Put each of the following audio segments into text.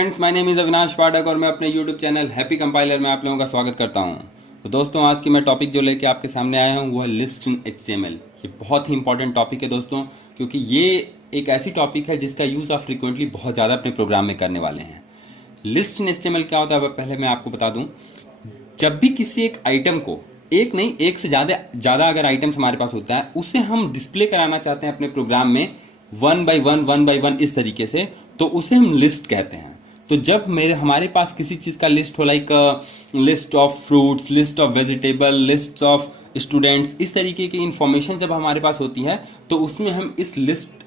Friends, my name is Avinash Pathak और मैं अपने यूट्यूब चैनल हैप्पी कंपाइलर में आप लोगों का स्वागत करता हूं। तो दोस्तों, आज की मैं टॉपिक जो लेके आपके सामने आया हूं वो है लिस्ट इन HTML। ये बहुत ही इंपॉर्टेंट टॉपिक है दोस्तों, क्योंकि ये एक ऐसी टॉपिक है जिसका यूज़ आप फ्रिक्वेंटली बहुत ज़्यादा अपने प्रोग्राम में करने वाले हैं। लिस्ट इन HTML क्या होता है पहले मैं आपको बता दूँ। जब भी किसी एक आइटम को, एक नहीं एक से ज़्यादा अगर आइटम्स हमारे पास होता है, उसे हम डिस्प्ले कराना चाहते हैं अपने प्रोग्राम में वन बाय वन इस तरीके से, तो उसे हम लिस्ट कहते हैं। तो जब हमारे पास किसी चीज़ का लिस्ट हो, like list of fruits, list of vegetable, list of students, इस तरीके की इंफॉर्मेशन जब हमारे पास होती है तो उसमें हम इस लिस्ट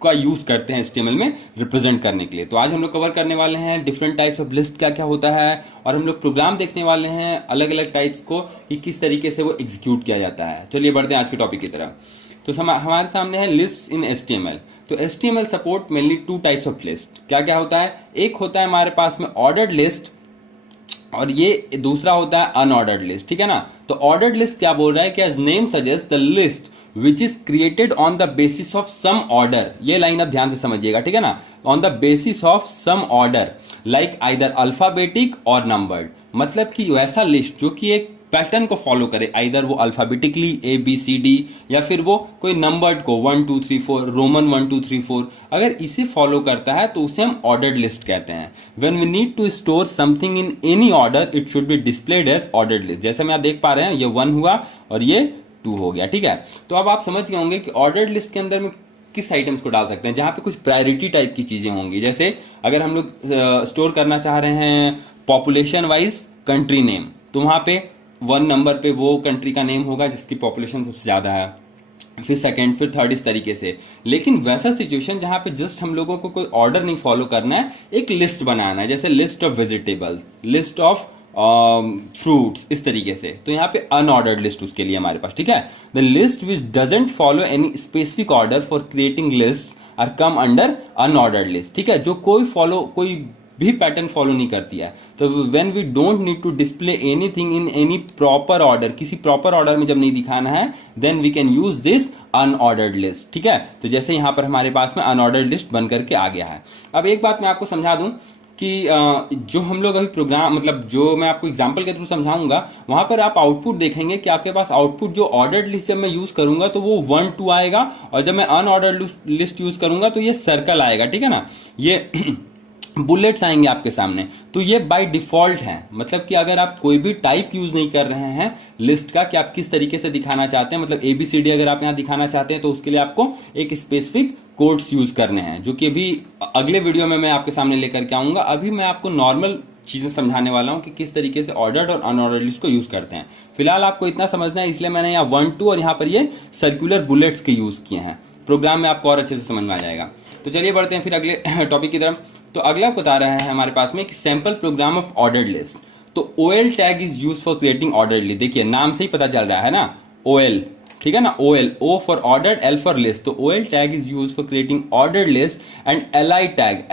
का यूज़ करते हैं HTML में रिप्रेजेंट करने के लिए। तो आज हम लोग कवर करने वाले हैं डिफरेंट टाइप्स ऑफ लिस्ट क्या क्या होता है, और हम लोग प्रोग्राम देखने वाले हैं अलग अलग टाइप्स को कि किस तरीके से वो एग्जीक्यूट किया जाता है। चलिए बढ़ते हैं आज के टॉपिक की तरफ। तो हमारे सामने है लिस्ट इन HTML। तो HTML support mainly two types of list. क्या क्या होता है? एक होता है हमारे पास में ऑर्डर्ड लिस्ट, और ये दूसरा होता है अनऑर्डर्ड लिस्ट। ठीक है ना। तो ऑर्डर्ड लिस्ट क्या बोल रहा है कि as name suggest the list which is created on the basis of some order. ये लाइन आप ध्यान से समझिएगा, ठीक है ना। On the basis of some order like either alphabetic और नंबर्ड। मतलब कि वैसा लिस्ट जो कि एक पैटर्न को फॉलो करे, आइदर वो अल्फाबेटिकली ABCD या फिर वो कोई नंबर्ड को 1 2 3 4 रोमन 1 2 3 4, अगर इसे फॉलो करता है तो उसे हम ऑर्डर्ड लिस्ट कहते हैं। When we need to store something in any order it should be displayed as ordered list. जैसे मैं आप देख पा रहे हैं, ये 1 हुआ और ये 2 हो गया। ठीक है। तो अब आप समझ गए होंगे कि ऑर्डर्ड लिस्ट के अंदर में किस आइटम्स को डाल सकते हैं, जहां पे कुछ प्रायोरिटी टाइप की चीजें होंगी। जैसे अगर हम लोग स्टोर करना चाह रहे हैं पॉपुलेशन वाइज कंट्री नेम, तो वहां पे 1 नंबर पे वो कंट्री का नेम होगा जिसकी पॉपुलेशन सबसे ज़्यादा है, फिर सेकंड, फिर थर्ड, इस तरीके से। लेकिन वैसा सिचुएशन जहाँ पे जस्ट हम लोगों को कोई ऑर्डर नहीं फॉलो करना है, एक लिस्ट बनाना है, जैसे list of vegetables, list of fruits, इस तरीके से, तो यहाँ पे अनऑर्डर्ड लिस्ट उसके लिए हमारे पास। ठीक है। The list which doesn't follow any specific order for creating list are come under unordered list. ठीक है। जो कोई भी पैटर्न फॉलो नहीं करती है। तो when we don't need to display anything in any proper order, किसी प्रॉपर ऑर्डर में जब नहीं दिखाना है, then we can use this unordered list. ठीक है। तो जैसे यहाँ पर हमारे पास में अनऑर्डर्ड लिस्ट बन करके आ गया है। अब एक बात मैं आपको समझा दूं कि जो हम लोग अभी प्रोग्राम, मतलब जो मैं आपको एग्जांपल के थ्रू समझाऊंगा, वहां पर आप आउटपुट देखेंगे कि आपके पास आउटपुट जो ऑर्डर्ड लिस्ट जब मैं यूज करूंगा तो वो 1 2 आएगा, और जब मैं अनऑर्डर्ड लिस्ट यूज करूंगा तो ये सर्कल आएगा। ठीक है ना। ये बुलेट्स आएंगे आपके सामने। तो ये बाय डिफॉल्ट है, मतलब कि अगर आप कोई भी टाइप यूज नहीं कर रहे हैं लिस्ट का कि आप किस तरीके से दिखाना चाहते हैं, मतलब ABCD अगर आप यहाँ दिखाना चाहते हैं तो उसके लिए आपको एक स्पेसिफिक कोड्स यूज करने हैं, जो कि अभी अगले वीडियो में मैं आपके सामने लेकर के आऊंगा। अभी मैं आपको नॉर्मल चीजें समझाने वाला हूं कि किस तरीके से ऑर्डर्ड और अनऑर्डर्ड लिस्ट को यूज करते हैं। फिलहाल आपको इतना समझना है, इसलिए मैंने यहाँ 1 2 और यहाँ पर ये सर्कुलर बुलेट्स के यूज किए हैं। प्रोग्राम में आपको और अच्छे से समझ में आ जाएगा। तो चलिए बढ़ते हैं फिर अगले टॉपिक की तरफ। तो अगला बता रहा है हमारे पास में कि sample program of ordered list. तो OL tag is use for creating ordered list. देखिए नाम से ही पता चल रहा है ना, OL, ठीक है ना। OL, O for ordered, L for list. तो OL tag is use for creating ordered list and LI tag,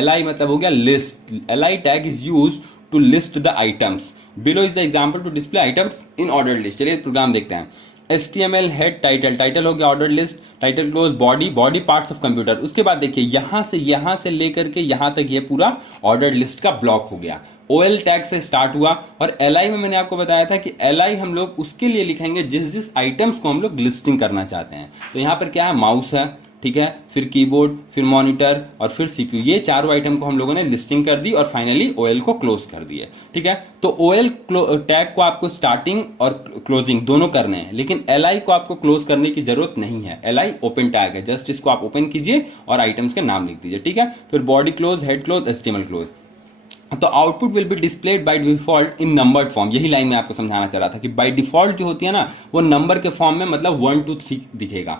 LI मतलब हो गया list. LI tag is use to list the items. Below is the example to display items in ordered list. चलिए program देखते हैं। HTML head title, title हो गया order list, title close body parts of computer. उसके बाद देखिए यहां से लेकर के यहां तक ये पूरा ऑर्डर लिस्ट का ब्लॉक हो गया। OL टैग से स्टार्ट हुआ, और LI में मैंने आपको बताया था कि LI हम लोग उसके लिए लिखेंगे जिस आइटम्स को हम लोग लिस्टिंग करना चाहते हैं। तो यहाँ पर क्या है, माउस है, ठीक है, फिर कीबोर्ड, फिर मॉनिटर और फिर CPU। ये चारों आइटम को हम लोगों ने लिस्टिंग कर दी और फाइनली OL को क्लोज कर दिए। ठीक है। तो OL टैग को आपको स्टार्टिंग और क्लोजिंग दोनों करने हैं, लेकिन LI को आपको क्लोज करने की जरूरत नहीं है। LI ओपन टैग है, जस्ट इसको आप ओपन कीजिए और आइटम्स के नाम लिख दीजिए। ठीक है। फिर body close, head close, HTML close. तो output will be displayed by default in numbered form. यही लाइन में आपको समझाना चाह रहा था कि बाय डिफॉल्ट जो होती है ना, वो नंबर के फॉर्म में, मतलब 1 2 3 दिखेगा।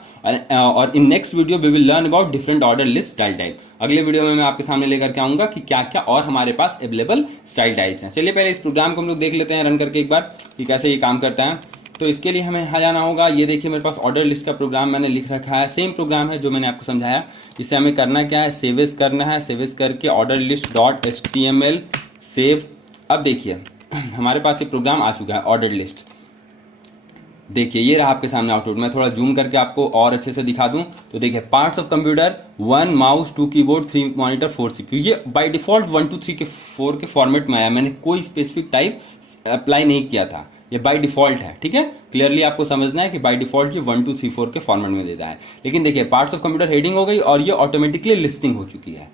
और in next video we will learn about different order list style type. अगले वीडियो में मैं आपके सामने लेकर के आऊंगा कि क्या क्या और हमारे पास अवेलेबल स्टाइल टाइप्स हैं। चलिए पहले इस प्रोग्राम को हम लोग देख लेते हैं रन करके एक बार कि कैसे ये काम करता है। तो इसके लिए हमें यहाँ जाना होगा। ये देखिए मेरे पास ऑर्डर लिस्ट का प्रोग्राम मैंने लिख रखा है, सेम प्रोग्राम है जो मैंने आपको समझाया। इसे हमें करना क्या है, सेव करना है। सेव करके order list dot HTML save. अब देखिए हमारे पास ये प्रोग्राम आ चुका है ऑर्डर लिस्ट। देखिए ये रहा आपके सामने आउटपुट। मैं थोड़ा जूम करके आपको और अच्छे से दिखा दूं तो देखिए parts of computer 1 mouse 2 keyboard 3 monitor 4 CPU. ये बाय डिफॉल्ट 1 2 3 के 4 के फॉर्मेट में आया, मैंने कोई स्पेसिफिक टाइप अप्लाई नहीं किया था, ये बाय डिफॉल्ट है। ठीक है, क्लियरली आपको समझना है कि बाय डिफॉल्ट ये 1 2 3 4 के फॉर्मेट में देता है। लेकिन देखिए पार्ट्स ऑफ कंप्यूटर हेडिंग हो गई और ये ऑटोमेटिकली लिस्टिंग हो चुकी है।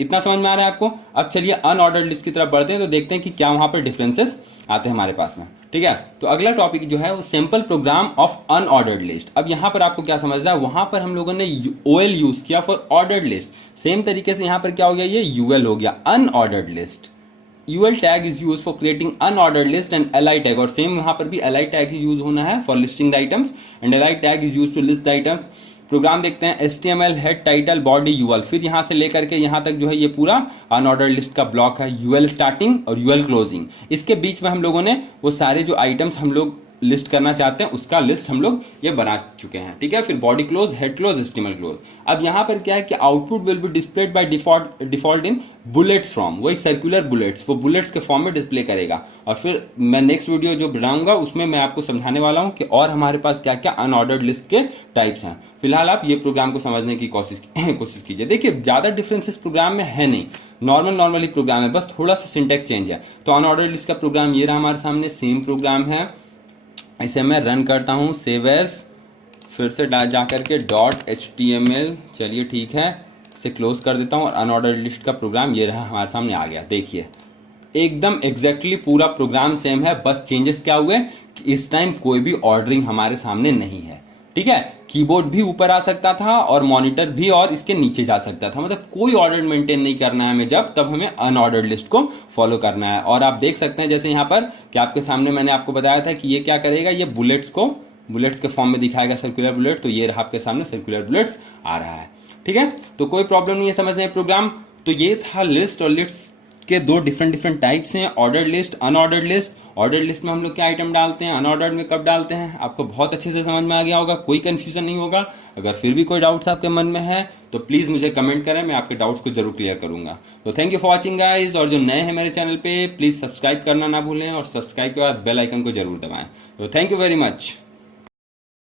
इतना समझ में आ रहा है आपको? अब चलिए अनऑर्डर्ड लिस्ट की तरफ बढ़ते हैं तो देखते हैं कि क्या वहां पर डिफरेंसेस आते हैं हमारे पास में। ठीक है, तो अगला टॉपिक जो है वो simple program of unordered list. अब यहां पर आपको क्या समझना है, वहां पर हम लोगों ने ओएल यूज किया फॉर ऑर्डर्ड लिस्ट, सेम तरीके से यहां पर क्या हो गया, ये यूएल हो गया unordered list. UL tag is use for creating unordered list and LI tag, और सेम यहां पर भी एलआई टैग ही यूज होना है for listing the items and LI tag is use to list the items. Program देखते हैं HTML head title body UL, फिर यहां से लेकर के यहां तक जो है ये पूरा अनऑर्डर्ड लिस्ट का ब्लॉक है, यूएल स्टार्टिंग और यूएल क्लोजिंग। इसके बीच में हम लोगों ने वो सारे जो आइटम्स हम लोग लिस्ट करना चाहते हैं उसका लिस्ट हम लोग ये बना चुके हैं। ठीक है, फिर body close, head close, HTML close. अब यहाँ पर क्या है कि output will be displayed by default in bullets from, वही सर्कुलर बुलेट्स, वो बुलेट्स के फॉर्म में डिस्प्ले करेगा। और फिर मैं नेक्स्ट वीडियो जो बनाऊंगा उसमें मैं आपको समझाने वाला हूँ कि और हमारे पास क्या क्या अनऑर्डर्ड लिस्ट के टाइप्स हैं। फिलहाल आप ये प्रोग्राम को समझने की कोशिश कीजिए। देखिए ज्यादा डिफरेंसेस प्रोग्राम में है नहीं, नॉर्मल ही प्रोग्राम है, बस थोड़ा सा सिंटेक्स चेंज है। तो अनऑर्डर्ड लिस्ट का प्रोग्राम ये रहा हमारे सामने, सेम प्रोग्राम है। इसे मैं रन करता हूँ, सेव एज, फिर से जा करके .html, चलिए ठीक है, इसे क्लोज कर देता हूँ और अनऑर्डर्ड लिस्ट का प्रोग्राम ये रहा हमारे सामने आ गया। देखिए एकदम एग्जैक्टली पूरा प्रोग्राम सेम है, बस चेंजेस क्या हुए कि इस टाइम कोई भी ऑर्डरिंग हमारे सामने नहीं है। ठीक है, कीबोर्ड भी ऊपर आ सकता था और मॉनिटर भी और इसके नीचे जा सकता था, मतलब कोई ऑर्डर मेंटेन नहीं करना है हमें, जब तब हमें अनऑर्डर्ड लिस्ट को फॉलो करना है। और आप देख सकते हैं जैसे यहाँ पर कि आपके सामने मैंने आपको बताया था कि ये क्या करेगा, ये बुलेट्स को बुलेट्स के फॉर्म में दिखाएगा, सर्कुलर बुलेट। तो ये रहा आपके सामने सर्कुलर बुलेट्स आ रहा है। ठीक है, तो कोई प्रॉब्लम नहीं है समझने प्रोग्राम। तो ये था लिस्ट, और लिस्ट के दो डिफरेंट टाइप्स हैं, ordered list, unordered list. Ordered list में हम लोग क्या आइटम डालते हैं, अनऑर्डर्ड में कब डालते हैं, आपको बहुत अच्छे से समझ में आ गया होगा, कोई कंफ्यूजन नहीं होगा। अगर फिर भी कोई डाउट्स आपके मन में है तो प्लीज़ मुझे कमेंट करें, मैं आपके डाउट्स को जरूर क्लियर करूंगा। तो thank you for watching guys, और जो नए हैं मेरे चैनल पे प्लीज़ सब्सक्राइब करना ना भूलें और सब्सक्राइब के बाद बेल आइकन को जरूर दबाएं। तो थैंक यू वेरी मच।